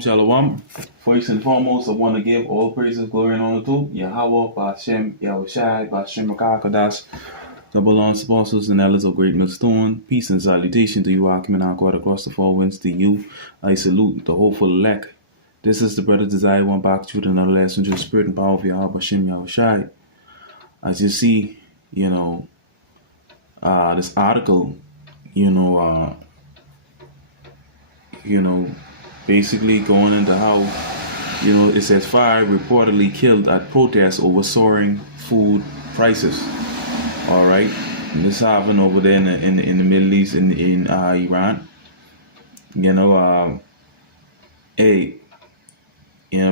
Shalom. First and foremost, I want to give all praises, glory, and honor to Yahweh, Bashem, Yahushai, Bashem, Makakadash, the belongs apostles and elders of Great Millstone. Peace and salutation to you, Akim and Aquad across the four winds. To you, I salute the hopeful elect. This is the brother Desire one back to another lesson to the spirit and power of Yahweh, Bashem, Yahushai. As you see, this article, basically going into how, it says 5 reportedly killed at protests over soaring food prices. All right, and this happened over there in the Middle East in Iran.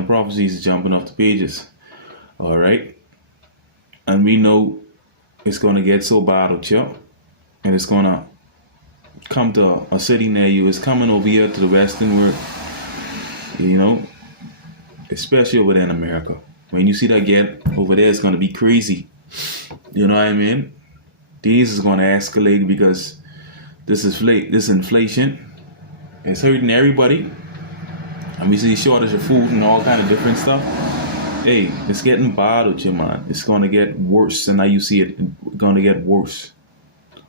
Prophecies jumping off the pages. All right, and we know it's gonna get so bad up here, and it's gonna come to a city near you. It's coming over here to the Western world. Especially over there in America. When you see that get over there, it's going to be crazy. You know what I mean? This is going to escalate because this inflation is hurting everybody. And we see shortage of food and all kind of different stuff. Hey, it's getting bad with you, man. It's going to get worse. And now you see it going to get worse.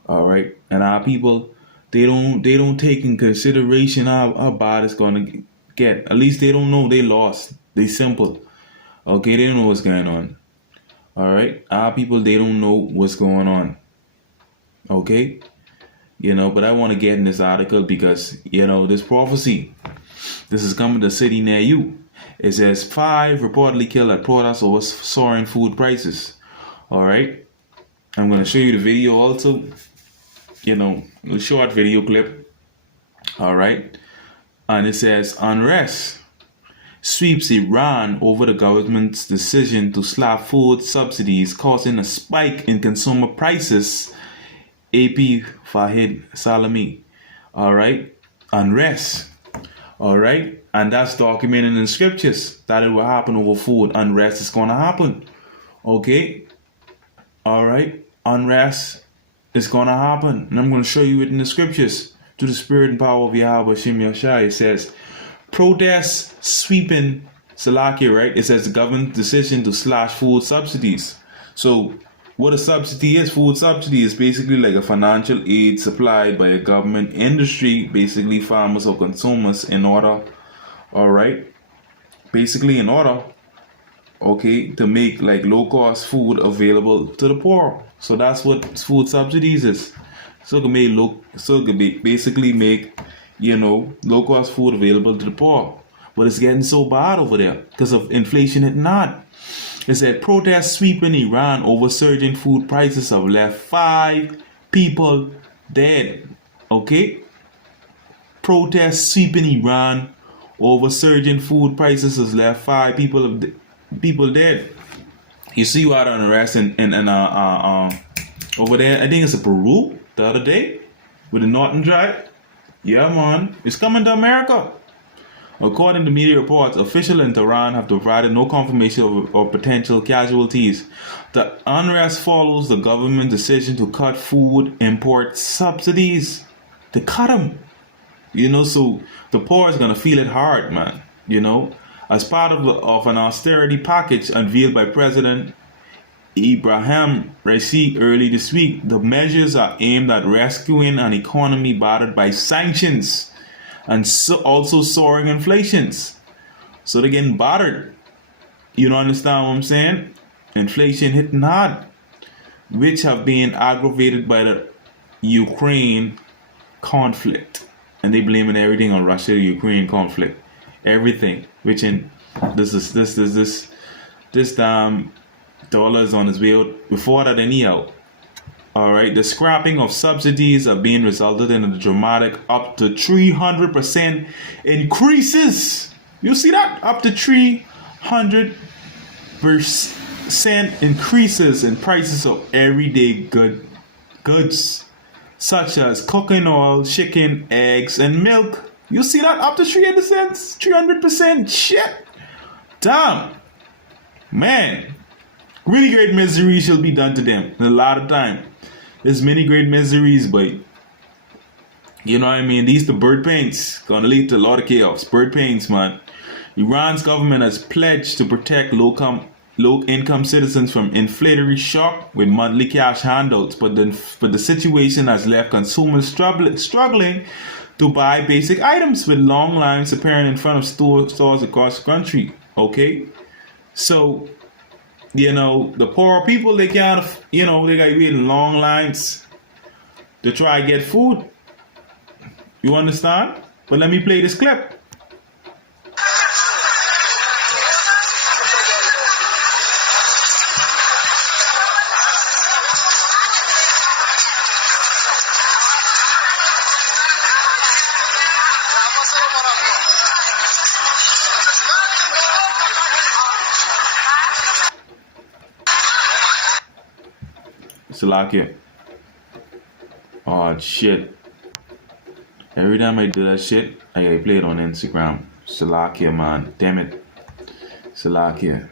All right? And our people, they don't take in consideration how bad it's going to get. At least they don't know they lost. They simple. Okay, they don't know what's going on. All right, our people, they don't know what's going on. Okay, but I want to get in this article because this prophecy, this is coming to a city near you. It says 5 reportedly killed at protests over soaring food prices. All right, I'm gonna show you the video also. A short video clip. All right. And it says, Unrest sweeps Iran over the government's decision to slap food subsidies, causing a spike in consumer prices. AP Fahid Salami. All right. Unrest. All right. And that's documented in scriptures that it will happen over food. Unrest is going to happen. Okay. All right. Unrest is going to happen. And I'm going to show you it in the scriptures. To the spirit and power of Yahweh Shem Yashai, it says, protests sweeping Salakia, right? It says the government's decision to slash food subsidies. So what a subsidy is, food subsidy is basically like a financial aid supplied by a government industry, basically farmers or consumers in order, to make like low cost food available to the poor. So that's what food subsidies is. So it can basically make, low cost food available to the poor. But it's getting so bad over there because of inflation hitting hard. It said protests sweeping Iran over surging food prices have left 5 people dead. Okay? Protests sweeping Iran over surging food prices has left 5 people dead. You see what unrest in over there, I think it's in Peru. The other day, with the Northern Drive, yeah, man, it's coming to America. According to media reports, officials in Tehran have provided no confirmation of potential casualties. The unrest follows the government's decision to cut food import subsidies. To cut them, so the poor is gonna feel it hard, man. As part of an austerity package unveiled by President Ibrahim Raisi early this week, the measures are aimed at rescuing an economy battered by sanctions and also soaring inflations. So they're getting battered. You don't understand what I'm saying? Inflation hitting hard, which have been aggravated by the Ukraine conflict. And they blaming everything on Russia-Ukraine conflict. Everything. Which in this damn dollar is on its way out before that anyhow. All right, the scrapping of subsidies are being resulted in a dramatic up to 300% increases. You see that? Up to 300% increases in prices of everyday goods such as cooking oil, chicken, eggs, and milk. You see that? Up to 300%. Shit. Damn. Man. Really great misery shall be done to them. And a lot of time. There's many great miseries, but You know what I mean? These the bird pains. Gonna lead to a lot of chaos. Bird pains, man. Iran's government has pledged to protect low-income citizens from inflationary shock with monthly cash handouts, but the situation has left consumers struggling to buy basic items, with long lines appearing in front of stores across the country. Okay, so the poor people, they can't, they got to wait in long lines to try to get food. You understand? But let me play this clip. Salakia. Oh shit. Every time I do that shit, I play it on Instagram. Salakia, man. Damn it. Salakia.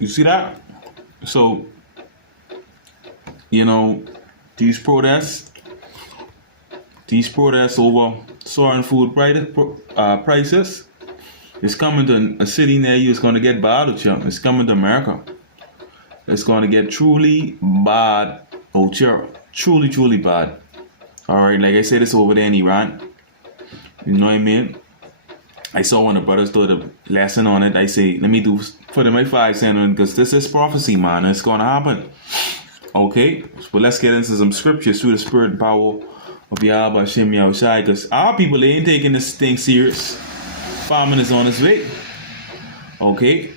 You see that? So, these protests over soaring food prices, it's coming to a city near you. It's going to get bad, Ocha. It's coming to America. It's going to get truly bad, Ocha. Truly, truly bad. Alright, like I said, it's over there in Iran. You know what I mean? I saw one of the brothers do the lesson on it. I say, let me put in my 5 cents on it, because this is prophecy, man. It's going to happen. Okay? But let's get into some scriptures through the spirit and power of Yahweh Hashem Yahushai, because our people, they ain't taking this thing serious. Famine is on its way. Okay?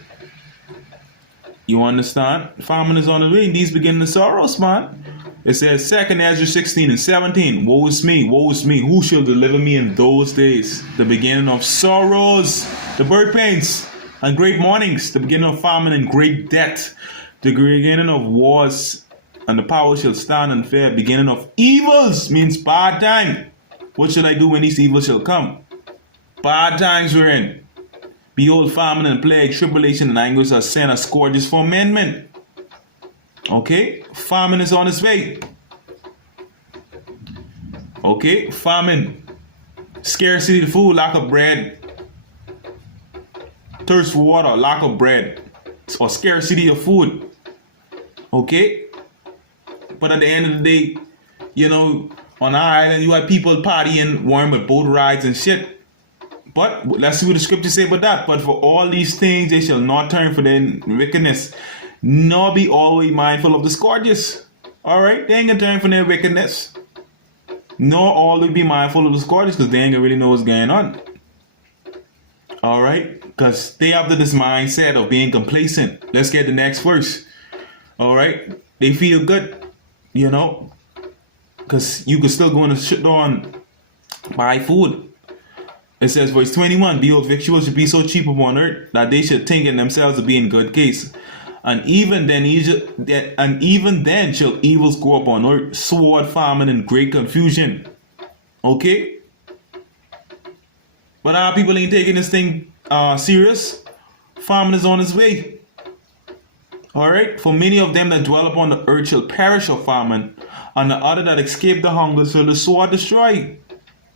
You understand? Famine is on its way. These beginning of sorrows, man. It says 2nd Ezra 16 and 17. Woe is me, woe is me. Who shall deliver me in those days? The beginning of sorrows, the birth pains, and great mournings. The beginning of famine and great death. The beginning of wars, and the power shall stand and fear. Beginning of evils means bad time. What shall I do when these evils shall come? Bad times we're in. Behold, famine and plague, tribulation and anguish are sin, as scourges for amendment. Okay, famine is on its way. Okay, famine, scarcity of food, lack of bread, thirst for water, lack of bread, or scarcity of food. Okay, but at the end of the day, on our island, you have people partying, warm with boat rides and shit. But let's see what the scriptures say about that. But for all these things, they shall not turn for their wickedness, nor be always mindful of the scourges. Alright, they ain't gonna turn from their wickedness, nor always be mindful of the scourges, because they ain't gonna really know what's going on. Alright, because they have this mindset of being complacent. Let's get the next verse. Alright, they feel good, because you could still go in the shit on buy food. It says, verse 21, behold, victuals should be so cheap upon earth that they should think in themselves to be in good case. And even then shall evils go up on earth, sword, famine, and great confusion. Okay? But our people ain't taking this thing serious. Famine is on its way. Alright? For many of them that dwell upon the earth shall perish of famine, and the other that escape the hunger shall the sword destroy.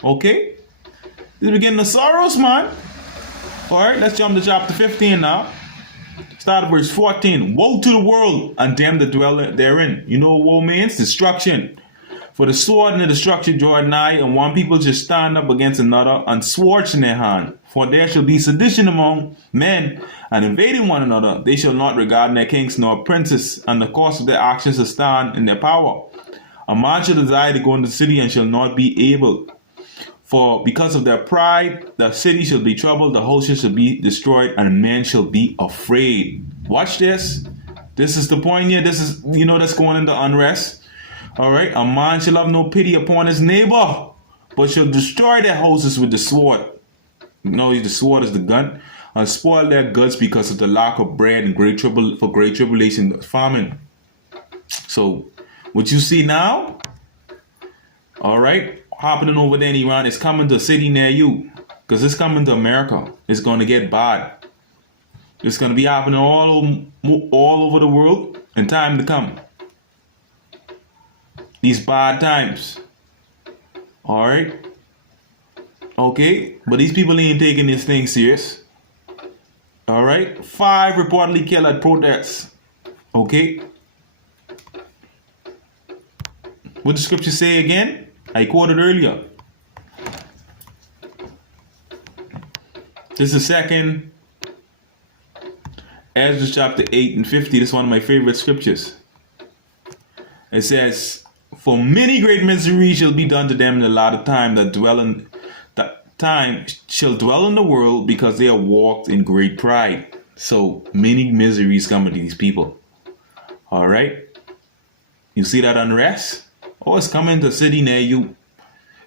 Okay? This is the beginning of sorrows, man. Alright, let's jump to chapter 15 now. Start at verse 14. Woe to the world and them that dwell therein. You know what woe means? Destruction. For the sword and the destruction draw nigh, and one people shall stand up against another, and swords in their hand. For there shall be sedition among men, and invading one another. They shall not regard their kings nor princes, and the cause of their actions shall stand in their power. A man shall desire to go into the city, and shall not be able. For because of their pride, the city shall be troubled, the host shall be destroyed, and men shall be afraid. Watch this. This is the point here. This is, that's going into unrest. Alright. A man shall have no pity upon his neighbor, but shall destroy their houses with the sword. No, the sword is the gun, and spoil their goods because of the lack of bread and great tribulation, famine. So, what you see now, all right, happening over there in Iran, is coming to a city near you, because it's coming to America. It's going to get bad. It's going to be happening all over the world in time to come. These bad times. All right. Okay, but these people ain't taking this thing serious. All right, 5 reportedly killed at protests. Okay, what the scripture say again? I quoted earlier. This is second Ezra chapter 8 and 50. This is one of my favorite scriptures. It says, "For many great miseries shall be done to them in the latter time time shall dwell in the world, because they have walked in great pride." So many miseries coming to these people. All right, you see that unrest? Oh, it's coming to a city near you.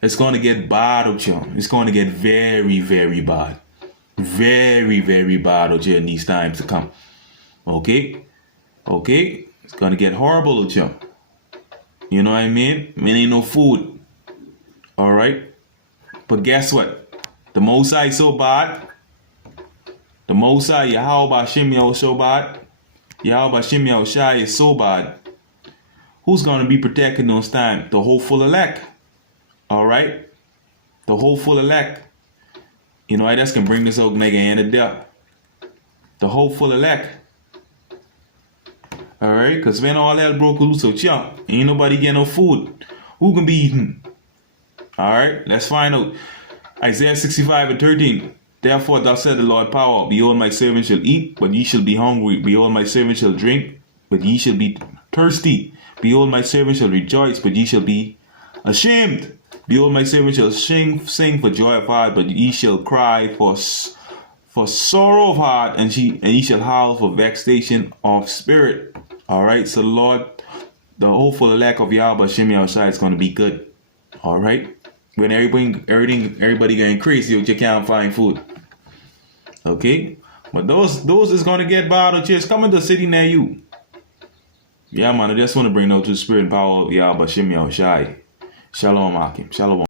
It's going to get bad out here. It's going to get very, very bad. Very, very bad out here in these times to come. Okay? Okay? It's going to get horrible out here. You know what I mean? Ain't no food. All right? But guess what? The Most High is so bad. The Most High, Yahweh Shimei is so bad. Yahweh Shimei Shai is so bad. Who's going to be protecting those times? The hopeful elect. All right? The hopeful elect. You know, I just can bring this out and make an end of death. The hopeful elect. All right? Because when all hell broke loose out here, ain't nobody getting no food. Who can be eating? All right? Let's find out. Isaiah 65 and 13. "Therefore thus said the Lord power, Behold, my servant shall eat, but ye shall be hungry. Behold, my servant shall drink, but ye shall be thirsty. Behold, my servant shall rejoice, but ye shall be ashamed. Behold, my servant shall sing for joy of heart, but ye shall cry for sorrow of heart, and ye shall howl for vexation of spirit." All right, so the Lord, the hopeful elect of Yahweh Shimei outside is going to be good. All right, when everybody getting crazy, you can't find food. Okay, but those is going to get bad out here. It's coming to a city near you. Yeah, man, I just want to bring out to the spirit and power of Yahweh Shimei Shai. Shalom, Akim. Shalom.